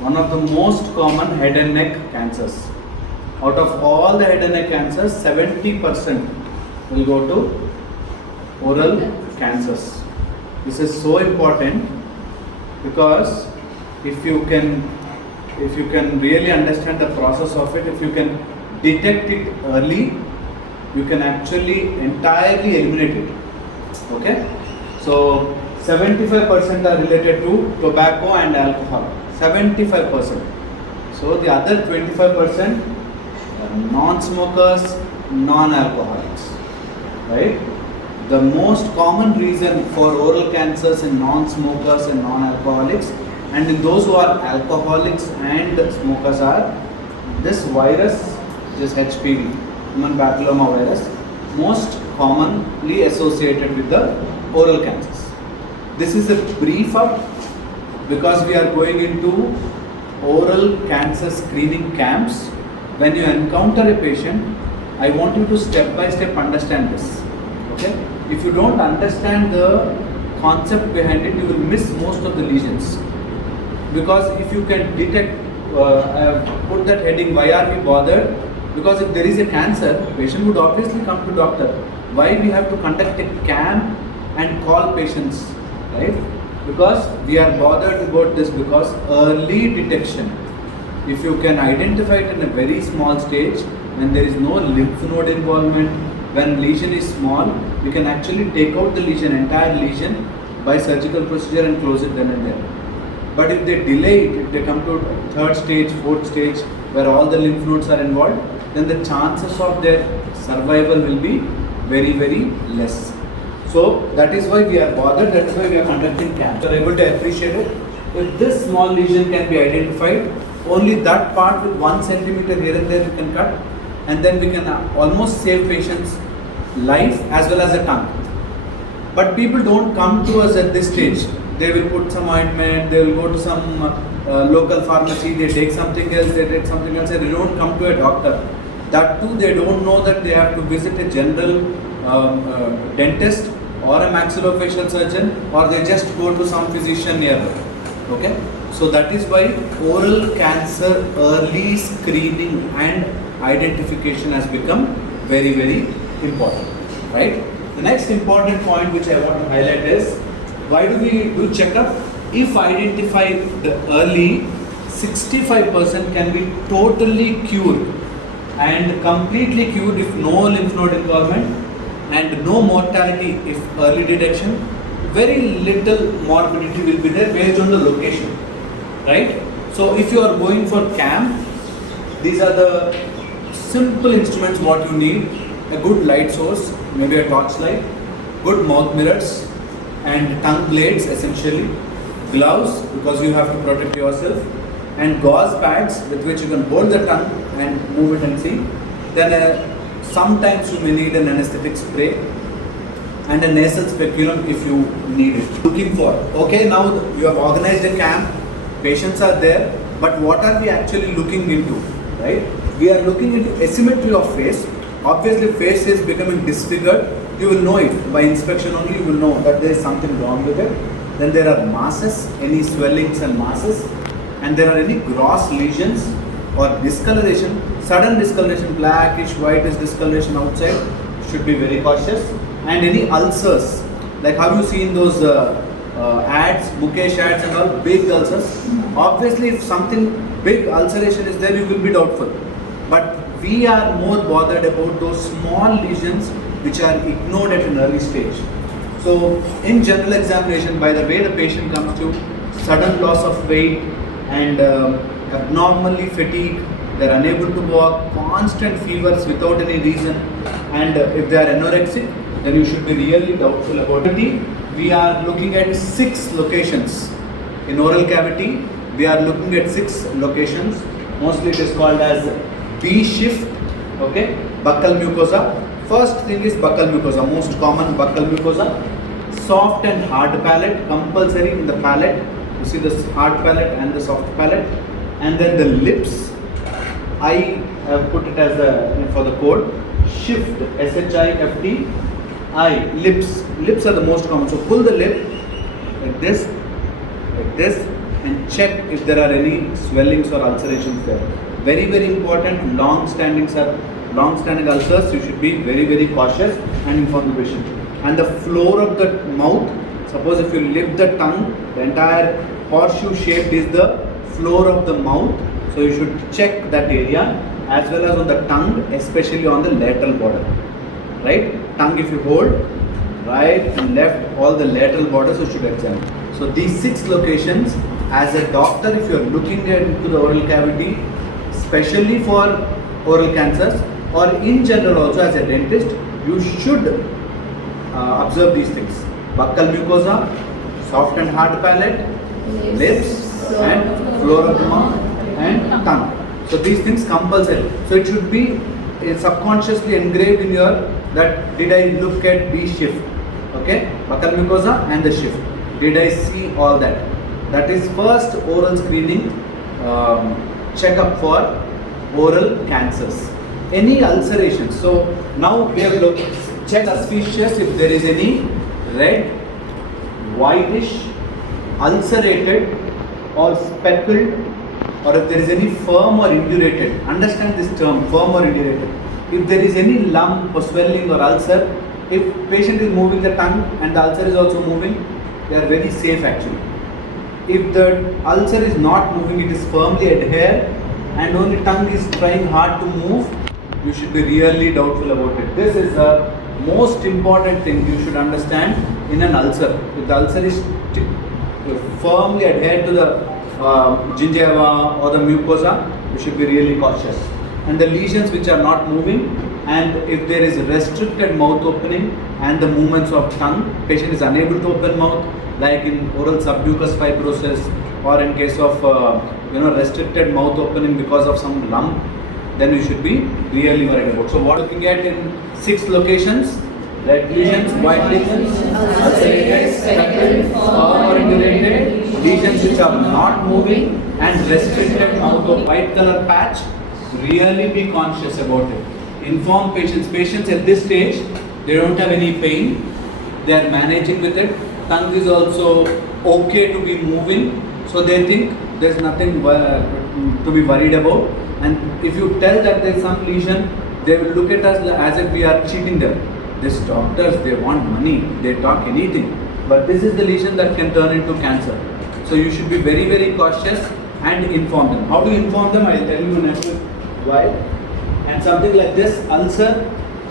one of the most common head and neck cancers. Out of all the head and neck cancers, 70% will go to oral cancers. This is so important because if you can really understand the process of it, if you can detect it early, you can actually entirely eliminate it. Okay? So 75% are related to tobacco and alcohol. 75%. So the other 25% are non-smokers, non-alcoholics. Right? The most common reason for oral cancers in non-smokers and non-alcoholics, and in those who are alcoholics and smokers, are this virus, this HPV, human papilloma virus, most commonly associated with the oral cancers. This is a brief up because we are going into oral cancer screening camps. When you encounter a patient, I want you to step by step understand this. Okay? If you don't understand the concept behind it, you will miss most of the lesions. Because if you can detect, put that heading, why are we bothered? Because if there is a cancer, patient would obviously come to doctor. Why we have to conduct a camp and call patients, right? Because we are bothered about this because early detection, if you can identify it in a very small stage, when there is no lymph node involvement, when lesion is small, you can actually take out the lesion, entire lesion, by surgical procedure and close it then and there. But if they delay it, if they come to third stage, fourth stage, where all the lymph nodes are involved, then the chances of their survival will be very, very less. So that is why we are bothered, that is why we are conducting camps. You are able to appreciate it. If this small lesion can be identified, only that part with 1 centimeter here and there we can cut, and then we can almost save patients' life as well as the tongue. But people don't come to us at this stage. They will put some ointment, they will go to some local pharmacy, they take something else, they take something else, and they don't come to a doctor. That too, they don't know that they have to visit a general dentist or a maxillofacial surgeon, or they just go to some physician nearby. Okay? So that is why oral cancer early screening and identification has become very, very important. Right? The next important point which I want to highlight is, why do we do checkup? If identified early, 65% can be totally cured and completely cured if no lymph node involvement, and no mortality if early detection. Very little morbidity will be there based on the location. Right? So if you are going for camp, these are the simple instruments what you need. A good light source, maybe a torchlight, good mouth mirrors, and tongue blades essentially, gloves because you have to protect yourself, and gauze pads with which you can hold the tongue and move it and see. Then sometimes you may need an anesthetic spray and a nasal speculum if you need it. Looking for, okay, now you have organized a camp, patients are there, but what are we actually looking into, right? We are looking into asymmetry of face. Obviously face is becoming disfigured. You will know it by inspection only. You will know that there is something wrong with it. Then there are masses, any swellings and masses, and there are any gross lesions or discoloration, sudden discoloration, blackish, whitish discoloration outside. Should be very cautious. And any ulcers, like have you seen those ads, Mukesh ads and all, big ulcers? Obviously, if something big ulceration is there, you will be doubtful. But we are more bothered about those small lesions which are ignored at an early stage. So in general examination, by the way the patient comes to, sudden loss of weight and abnormally fatigue, they are unable to walk, constant fevers without any reason, and if they are anorexic, then you should be really doubtful about it. We are looking at 6 locations. In oral cavity, we are looking at 6 locations. Mostly it is called as B-shift, okay, buccal mucosa. First thing is buccal mucosa, most common buccal mucosa. Soft and hard palate, compulsory in the palate. You see the hard palate and the soft palate. And then the lips, I have put it as for the code, shift, S-H-I-F-T, I, lips. Lips are the most common. So pull the lip like this, and check if there are any swellings or ulcerations there. Very, very important, long-standing ulcers, you should be very, very cautious and inform the patient. And the floor of the mouth, suppose if you lift the tongue, the entire horseshoe shape is the floor of the mouth. So you should check that area, as well as on the tongue, especially on the lateral border. Right? Tongue if you hold, right and left, all the lateral borders you should examine. So these 6 locations, as a doctor, if you are looking into the oral cavity, especially for oral cancers, or in general also as a dentist, you should observe these things: buccal mucosa, soft and hard palate, lips, and floor of the mouth, and tongue. So these things compulsory. So it should be subconsciously engraved in your, that did I look at the shift? Okay, buccal mucosa and the shift. Did I see all that? That is first oral screening checkup for oral cancers. Any ulcerations. So now we have looked, check suspicious if there is any red, whitish, ulcerated or speckled, or if there is any firm or indurated. Understand this term, firm or indurated. If there is any lump or swelling or ulcer, if patient is moving the tongue and the ulcer is also moving, they are very safe actually. If the ulcer is not moving, it is firmly adhered and only tongue is trying hard to move, you should be really doubtful about it. This is the most important thing you should understand in an ulcer. If the ulcer is firmly adhered to the gingiva or the mucosa, you should be really cautious. And the lesions which are not moving, and if there is restricted mouth opening and the movements of tongue, patient is unable to open mouth, like in oral submucous fibrosis, or in case of restricted mouth opening because of some lump, then you should be really worried about. So what looking at in 6 locations: red lesions, white lesions, ulcerated, speckled, or indurated, lesions which are not moving, and restricted mouth of white color patch. Really be conscious about it. Inform patients. Patients at this stage, they don't have any pain. They are managing with it. Tongue is also okay to be moving. So they think there's nothing to be worried about. And if you tell that there's some lesion, they will look at us as if we are cheating them. These doctors, they want money. They talk anything. But this is the lesion that can turn into cancer. So you should be very, very cautious and inform them. How do you inform them? I'll tell you in a while. And something like this ulcer,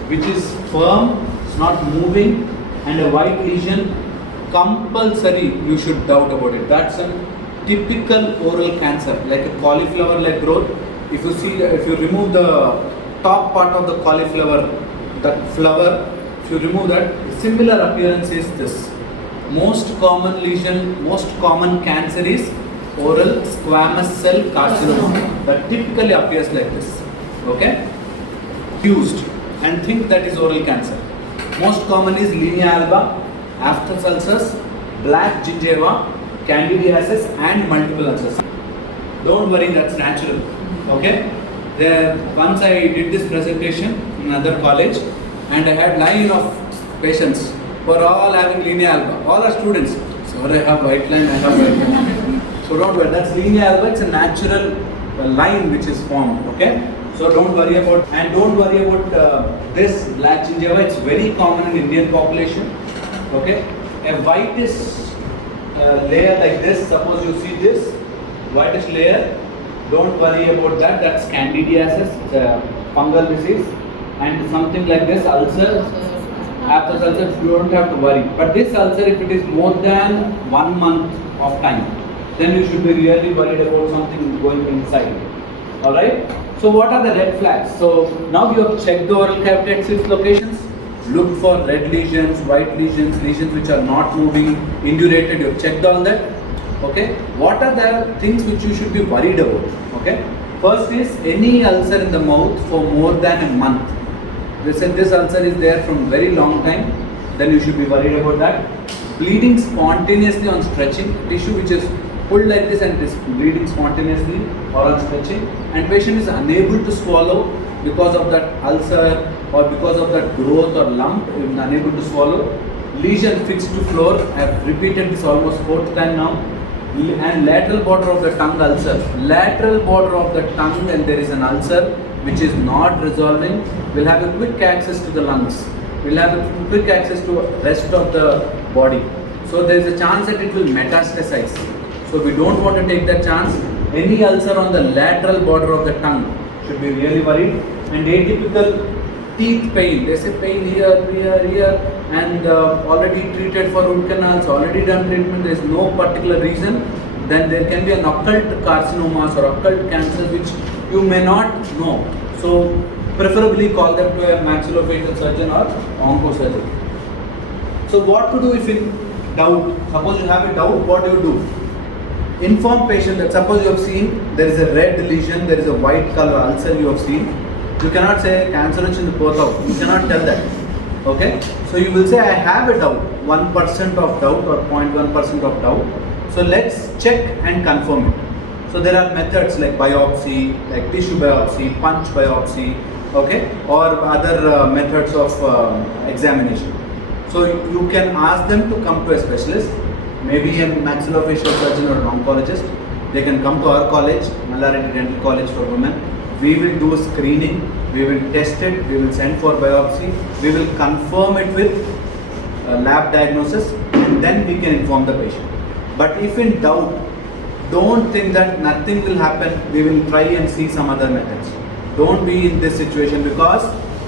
which is firm, it's not moving, and a white lesion, compulsory you should doubt about it. That's a typical oral cancer, like a cauliflower-like growth. If you see, if you remove the top part of the cauliflower, that flower, if you remove that, similar appearance is this. Most common lesion, most common cancer is oral squamous cell carcinoma that typically appears like this. Okay? Used and think that is oral cancer. Most common is linea alba, aphthous ulcers, black gingiva, candidiasis, and multiple ulcers. Don't worry, that's natural. Okay? Once I did this presentation in another college, and I had line of patients who are all having linea alba. All are students. So I have white line, I have white line. So don't worry, that's linea alba. It's a natural line which is formed. Okay? So don't worry about, and don't worry about this black gingiva. It's very common in Indian population. Okay? A whitish layer like this, suppose you see this whitish layer, don't worry about that. That's candidiasis, it's a fungal disease. And something like this ulcer, aphthous ulcer, you don't have to worry. But this ulcer, if it is more than 1 month of time, then you should be really worried about something going inside. Alright? So what are the red flags? So now you have checked the oral cavity at 6 locations. Look for red lesions, white lesions, lesions which are not moving, indurated. You have checked all that. Okay. What are the things which you should be worried about? Okay. First is any ulcer in the mouth for more than a month. They said this ulcer is there from very long time. Then you should be worried about that. Bleeding spontaneously on stretching, tissue which is pulled like this and it is bleeding spontaneously or on stretching, and patient is unable to swallow because of that ulcer or because of that growth or lump, is unable to swallow. Lesion fixed to floor. I have repeated this almost 4th time now. And lateral border of the tongue ulcer. Lateral border of the tongue, and there is an ulcer which is not resolving, will have a quick access to the lungs. Will have a quick access to rest of the body. So there is a chance that it will metastasize. So we don't want to take that chance. Any ulcer on the lateral border of the tongue should be really worried. And atypical teeth pain, they say pain here, and already treated for root canals, already done treatment, there is no particular reason, then there can be an occult carcinomas or occult cancers which you may not know. So preferably call them to a maxillofacial surgeon or oncosurgeon. So what to do if in doubt? Suppose you have a doubt, what do you do? Inform patient that suppose you have seen there is a red lesion, there is a white color ulcer you have seen. You cannot say cancer in the both out. You cannot tell that. Okay? So you will say I have a doubt, 1% of doubt or 0.1% of doubt. So let's check and confirm it. So there are methods like biopsy, like tissue biopsy, punch biopsy, okay, or other methods of examination. So you can ask them to come to a specialist, maybe a maxillofacial surgeon or an oncologist. They can come to our college, Mallarity Dental College for Women. We will do screening, we will test it, we will send for biopsy, we will confirm it with lab diagnosis, and then we can inform the patient. But if in doubt, don't think that nothing will happen, we will try and see some other methods. Don't be in this situation, because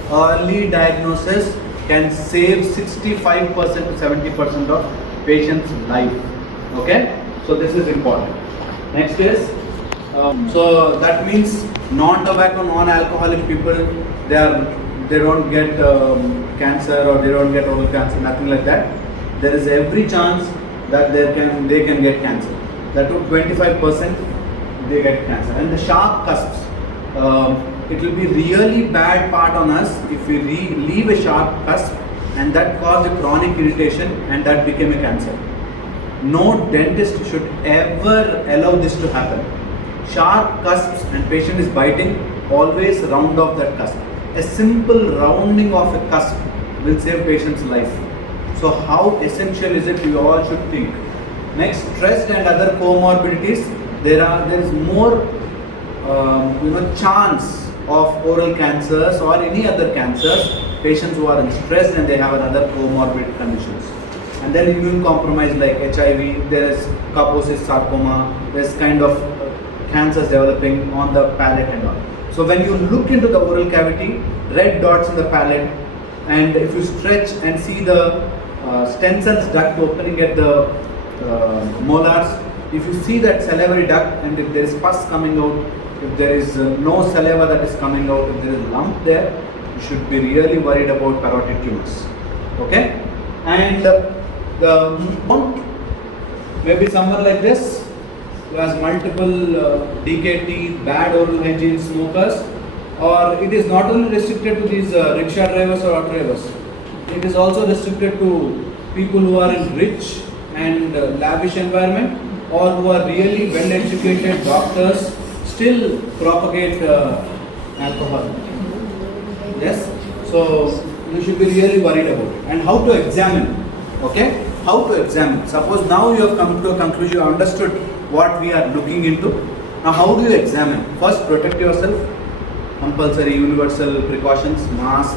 early diagnosis can save 65% to 70% of patient's life. Okay? So this is important. Next is, so that means non-tobacco, non-alcoholic people, they don't get cancer or they don't get oral cancer, nothing like that. There is every chance that they can get cancer. That to 25% they get cancer. And the sharp cusps, it will be really bad part on us if we leave a sharp cusp and that caused a chronic irritation and that became a cancer. No dentist should ever allow this to happen. Sharp cusps and patient is biting, always round off that cusp. A simple rounding of a cusp will save patient's life. So how essential is it, we all should think. Next, stress and other comorbidities. There is more chance of oral cancers or any other cancers. Patients who are in stress and they have other comorbid conditions. And then immune compromise like HIV, there is Kaposi sarcoma, there is kind of cancers developing on the palate and all. So when you look into the oral cavity, red dots in the palate, and if you stretch and see the Stenson's duct opening at the molars, if you see that salivary duct and if there is pus coming out, if there is no saliva that is coming out, if there is a lump there, you should be really worried about parotid tumors. Okay? And maybe someone like this who has multiple decayed teeth, bad oral hygiene, smokers, or it is not only restricted to these rickshaw drivers or auto drivers, it is also restricted to people who are in rich and lavish environment, or who are really well educated doctors still propagate alcohol. Yes, so you should be really worried about it. And how to examine. Okay, how to examine. Suppose now you have come to a conclusion, you understood what we are looking into. Now how do you examine? First, protect yourself. Compulsory universal precautions, mask,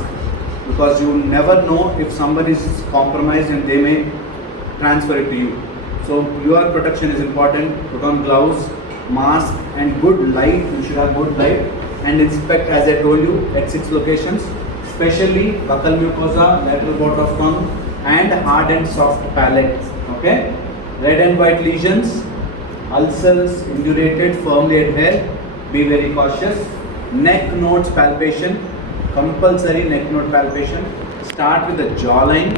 because you never know if somebody is compromised and they may transfer it to you. So your protection is important. Put on gloves, mask, and good light. You should have good light, and inspect, as I told you, at 6 locations, especially buccal mucosa, lateral border of tongue, and hard and soft palate. Okay, red and white lesions, ulcers, indurated, firmly adhered. Be very cautious. Neck nodes palpation, compulsory neck node palpation. Start with the jawline.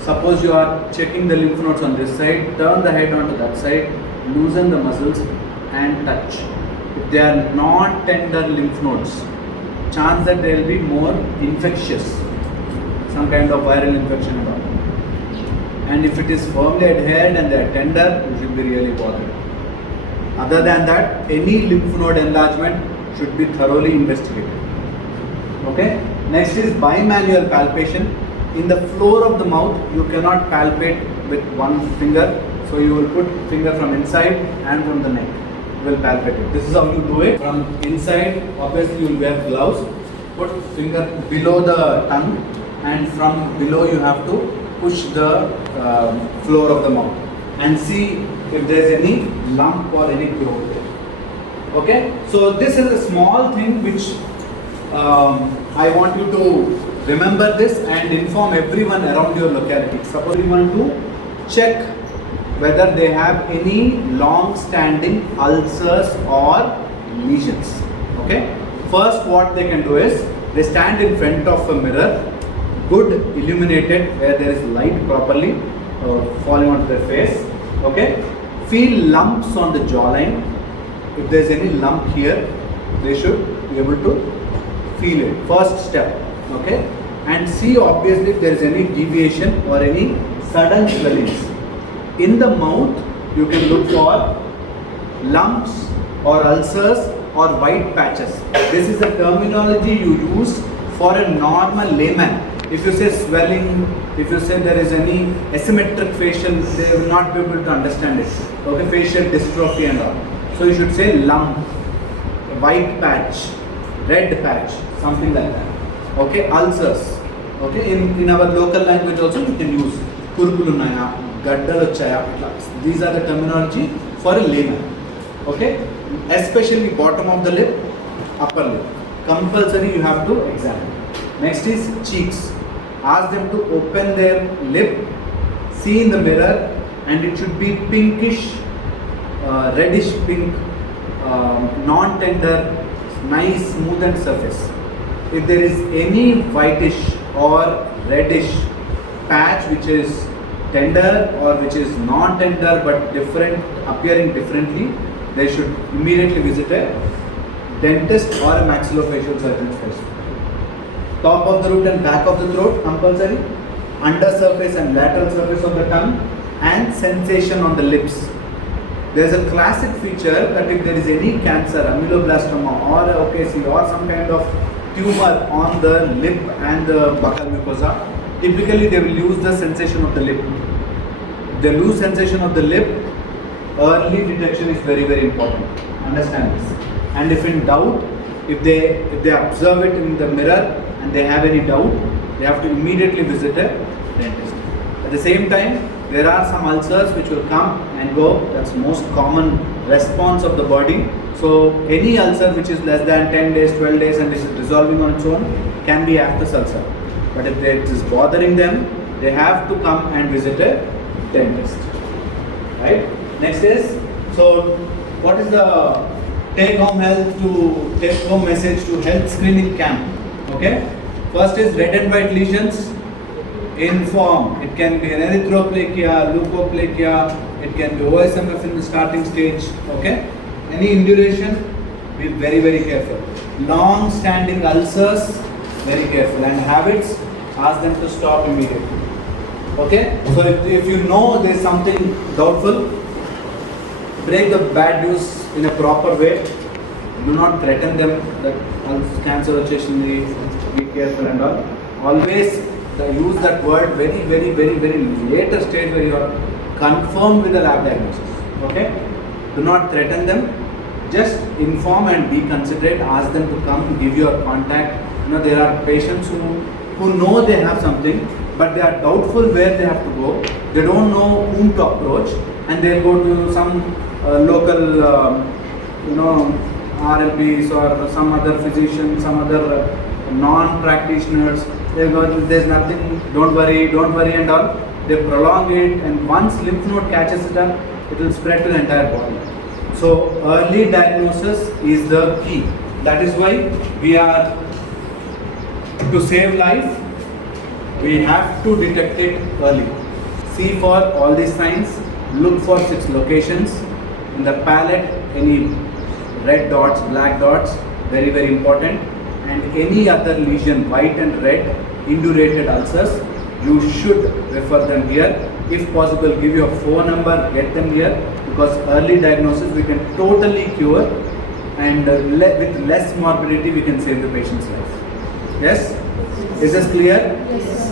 Suppose you are checking the lymph nodes on this side, turn the head onto that side, loosen the muscles and touch. If they are not tender lymph nodes, chance that they will be more infectious, some kind of viral infection and all. And if it is firmly adhered and they are tender, you should be really bothered. Other than that, any lymph node enlargement should be thoroughly investigated. Okay. Next is bimanual palpation. In the floor of the mouth, you cannot palpate with one finger. So you will put finger from inside and from the neck. You will palpate it. This is how you do it. From inside, obviously you will wear gloves. Put finger below the tongue, and from below you have to push the floor of the mouth and see if there is any lump or any growth there. Okay, so this is a small thing which I want you to remember this and inform everyone around your locality. Suppose you want to check whether they have any long-standing ulcers or lesions. Okay, first what they can do is they stand in front of a mirror, good illuminated where there is light properly falling onto their face. Okay, feel lumps on the jawline. If there is any lump here, they should be able to feel it. First step. Okay, and see obviously if there is any deviation or any sudden swellings. In the mouth, you can look for lumps or ulcers or white patches. This is the terminology you use for a normal layman. If you say swelling, if you say there is any asymmetric facial, they will not be able to understand it. Okay, facial dystrophy and all. So you should say lump, white patch, red patch, something like that. Okay, ulcers. Okay, in our local language also you can use kurkulunaya, gaddalochaya. These are the terminology for a layman. Okay, especially bottom of the lip, upper lip. Compulsory you have to examine. Next is cheeks. Ask them to open their lip, see in the mirror, and it should be pinkish, reddish pink, non-tender, nice smoothened surface. If there is any whitish or reddish patch which is tender or which is non-tender but different, appearing differently, they should immediately visit a dentist or a maxillofacial surgeon first. Top of the root and back of the throat compulsory, under surface and lateral surface of the tongue, and sensation on the lips. There is a classic feature that if there is any cancer, ameloblastoma or OKC or some kind of tumor on the lip and the buccal mucosa, typically they will lose the sensation of the lip. If they lose sensation of the lip, early detection is very, very important. Understand this. And if in doubt, if they observe it in the mirror and they have any doubt, they have to immediately visit a dentist. At the same time, there are some ulcers which will come and go. That's most common response of the body. So any ulcer which is less than 10 days, 12 days and is resolving on its own can be Aphthous ulcer. But if it is bothering them, they have to come and visit a dentist. Right? Next is, so what is the take home message to health screening camp? Okay, first is red and white lesions. Inform. It can be an erythroplakia, leukoplakia. It can be OSMF in the starting stage. Okay, any induration, be very, very careful. Long standing ulcers, very careful. And habits, ask them to stop immediately. Okay, so if you know there is something doubtful, break the bad news in a proper way. Do not threaten them that cancer occasionally, be careful and all. Always use that word very, very, very, very later stage where you are confirmed with the lab diagnosis. Okay? Do not threaten them. Just inform and be considerate. Ask them to come, give your contact. You know, there are patients who know they have something, but they are doubtful where they have to go. They don't know whom to approach, and they'll go to some local, RLPs or some other physician, some other non-practitioners. They go, there's nothing, don't worry and all. They prolong it, and once lymph node catches it up, it will spread to the entire body. So early diagnosis is the key. That is why we are, to save life, we have to detect it early. See for all these signs, look for 6 locations. In the palate, any red dots, black dots, very, very important. And any other lesion, white and red, indurated ulcers, you should refer them here. If possible, give your phone number, get them here, because early diagnosis we can totally cure, and with less morbidity we can save the patient's life. Yes? Is this clear? Yes.